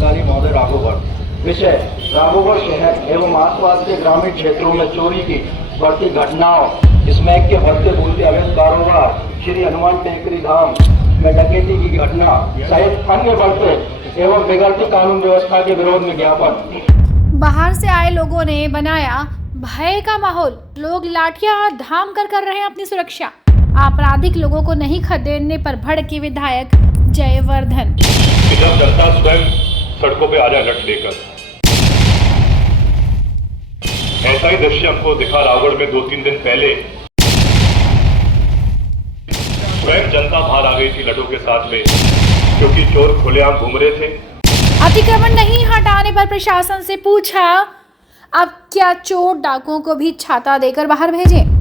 जिलाधिकारी महोदय राघवगढ़। विषय राघवगढ़ शहर एवं आसपास के ग्रामीण क्षेत्रों में चोरी की बढ़ती घटनाओं, स्मैक के बढ़ते बोलते अवैध कारोबार, श्री हनुमान टेकरी धाम में डकैती की घटना सहित अन्य बढ़ते एवं बिगड़ती कानून व्यवस्था के विरोध में ज्ञापन। बाहर से आए लोगों ने बनाया भय का माहौल। लोग लाठियां धाम कर रहे हैं अपनी सुरक्षा। आपराधिक लोगों को नहीं खदेड़ने पर भड़के विधायक जयवर्धन। जब जनता स्वयं सड़कों पे आजा लट लेकर, ऐसा ही दृश्य हमको दिखा रावगढ़ में 2-3 दिन पहले। स्वयं जनता बाहर आ गई थी लटों के साथ में, क्योंकि चोर खुलेआम घूम रहे थे। अतिक्रमण नहीं हटाने पर प्रशासन से पूछा, अब क्या चोर डाकुओं को भी छाता देकर बाहर भेजें?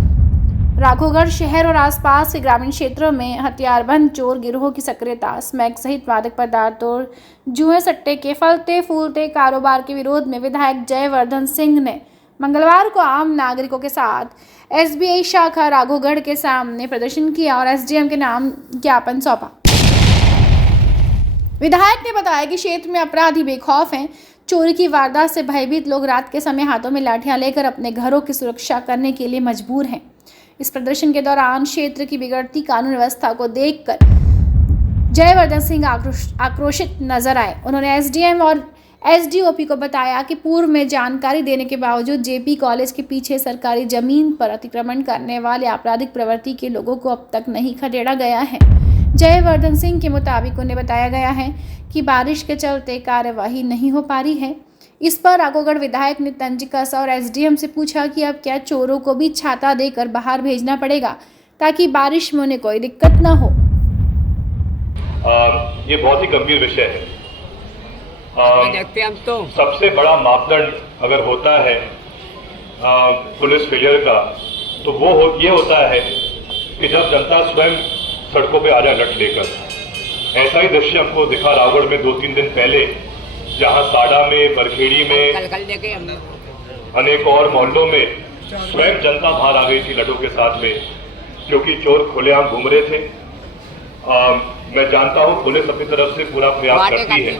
राघवगढ़ शहर और आसपास के ग्रामीण क्षेत्रों में हथियारबंद चोर गिरोह की सक्रियता, स्मैक सहित मादक पदार्थ और जुए सट्टे के फलते फूलते कारोबार के विरोध में विधायक जयवर्धन सिंह ने मंगलवार को आम नागरिकों के साथ एसबीआई शाखा राघवगढ़ के सामने प्रदर्शन किया और एसडीएम के नाम ज्ञापन सौंपा। विधायक ने बताया कि क्षेत्र में अपराधी बेखौफ हैं। चोरी की वारदात से भयभीत लोग रात के समय हाथों में लाठियां लेकर अपने घरों की सुरक्षा करने के लिए मजबूर हैं। इस प्रदर्शन के दौरान क्षेत्र की बिगड़ती कानून व्यवस्था को देखकर जयवर्धन सिंह आक्रोशित नजर आए। उन्होंने एसडीएम और एसडीओपी को बताया कि पूर्व में जानकारी देने के बावजूद जेपी कॉलेज के पीछे सरकारी जमीन पर अतिक्रमण करने वाले आपराधिक प्रवृत्ति के लोगों को अब तक नहीं खदेड़ा गया है। जयवर्धन सिंह के मुताबिक उन्हें बताया गया है कि बारिश के चलते कार्यवाही नहीं हो पा रही है। इस पर राघवगढ़ विधायक ने तंज कसा और एसडीएम से पूछा कि अब क्या चोरों को भी छाता देकर बाहर भेजना पड़ेगा ताकि बारिश में उन्हें कोई दिक्कत न हो। ये बहुत ही गंभीर विषय है। सबसे बड़ा मापदंड अगर होता है पुलिस फेलियर का, तो वो ये होता है कि जब जनता स्वयं सड़कों पे आजा लट लेकर। ऐसा ही दृश्य हमको दिखा रावगढ़ में 2-3 दिन पहले, जहां साड़ा में, बरखेड़ी में, अनेक और मोहल्लों में स्वयं जनता बाहर आ गई थी लटों के साथ में, क्योंकि चोर खुलेआम घूम रहे थे। मैं जानता हूं पुलिस अपनी तरफ से पूरा प्रयास करती है,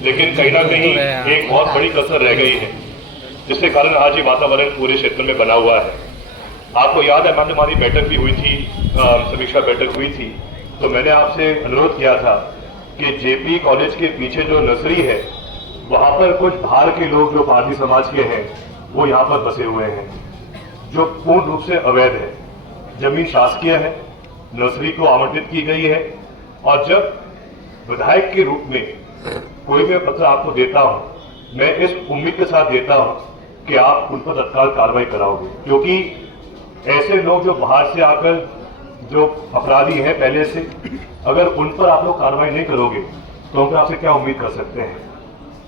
लेकिन कहीं ना कहीं एक बहुत बड़ी कसर रह गई है, जिसके कारण आज ये वातावरण पूरे क्षेत्र में बना हुआ है। आपको याद है, मैम हमारी बैठक भी हुई थी, समीक्षा बैठक हुई थी, तो मैंने आपसे अनुरोध किया था कि जेपी कॉलेज के पीछे जो नर्सरी है, वहां पर कुछ बाहर के लोग जो पारसी समाज के हैं वो यहाँ पर बसे हुए हैं, जो पूर्ण रूप से अवैध है। जमीन शासकीय है, नर्सरी को आवंटित की गई है, और जब विधायक के रूप में कोई भी पत्र आपको देता हूं, मैं इस उम्मीद के साथ देता हूं कि आप उन पर तत्काल कार्रवाई कराओगे, क्योंकि ऐसे लोग जो बाहर से आकर जो अपराधी हैं पहले से, अगर उन पर आप लोग कार्रवाई नहीं करोगे तो हम आपसे क्या उम्मीद कर सकते हैं।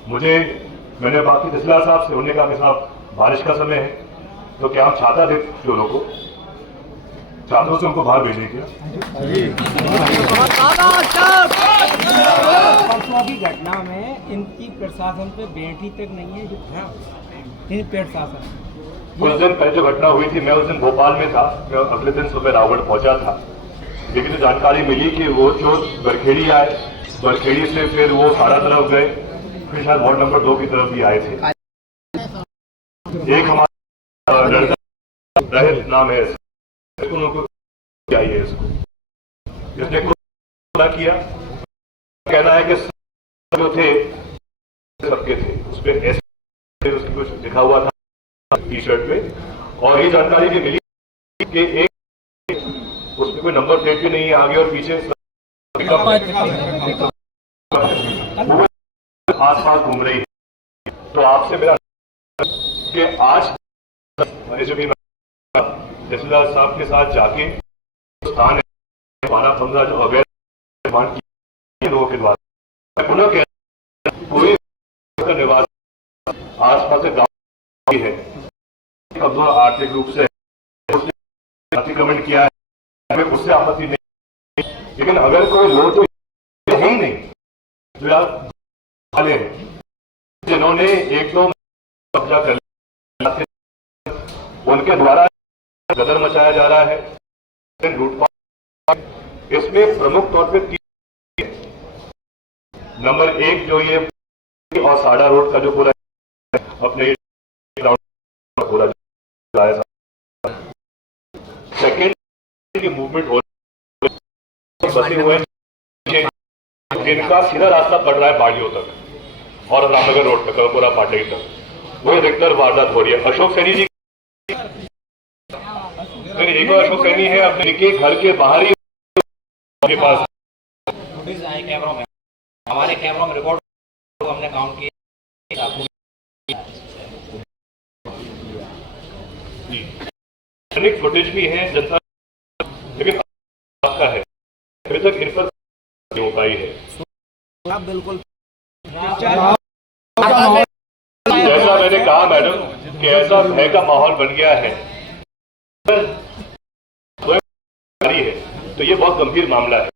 मैंने बाकी तहसीलदार साहब से, उन्होंने कहा कि साहब बारिश का समय है, तो क्या हम छाता दे चोरों को, छात्रों से उनको बाहर भेजें क्या? परसों की घटना में इनकी प्रशासन पे बेटी तक नहीं है, जो था इन प्रशासन। उस दिन पहले जो घटना हुई थी, मैं उस दिन भोपाल में था, मैं अगले दिन सुबह रावगढ़ पहुंचा था, लेकिन जानकारी मिली कि वो चोर बरखेड़ी आए, बरखेड़ी से फिर वो साड़ा तरफ गए, फिर शायद वार्ड नंबर 2 की तरफ भी आए थे। एक हमारा लड़का नाम है, उनको चाहिए इसको, जिसने कुछ किया, कहना है कि जो थे सबके थे, उस पर ऐसे उसकी कुछ लिखा हुआ था टी शर्ट पे, और ये जानकारी भी मिली कि एक उसमें कोई नंबर प्लेट भी नहीं है आगे और पीछे, आसपास घूम रही है। तो आपसे मेरा कि आज जो भी तहसीलदार साहब के साथ जाके स्थान है 12-15 जो अवैध निर्माण किए लोगों के द्वारा, मैं पुनः कह रहा हूं, कोई निवास आसपास से गाँव है, कब्जा आर्थिक रूप से अतिक्रमण किया है, हमें उससे आपत्ति नहीं, लेकिन अगर कोई लोग तो ही नहीं जो यार वाले हैं, जिन्होंने 1-2 कब्जा कर लिया, उनके द्वारा गदर मचाया जा रहा है, लूटपाट। इसमें प्रमुख तौर पे 3 नंबर 1 जो ये और साड़ा रोड का जो पूरा अपने ग्राउंड पूरा लाया सेकेंड की मूवमेंट हो बसे हुए जिनका सीधा रास्ता पड़ रहा है बाड़ियों तक और रामनगर रोड तक पूरा पाटड़ी तक वही अधिकतर वारदात हो रही है। अशोक सैनी जी एक और अशोक सैनी है अपने के घर के बाहर ही के पास कैमरों में हमारे कैमरों में रिकॉर्ड हमने काउंट किया फुटेज भी है जनता लेकिन आपका है अभी तक इन पर नहीं हो पाई है। बिल्कुल जैसा मैंने कहा मैडम कि ऐसा भय का माहौल बन गया है तो ये बहुत गंभीर मामला है।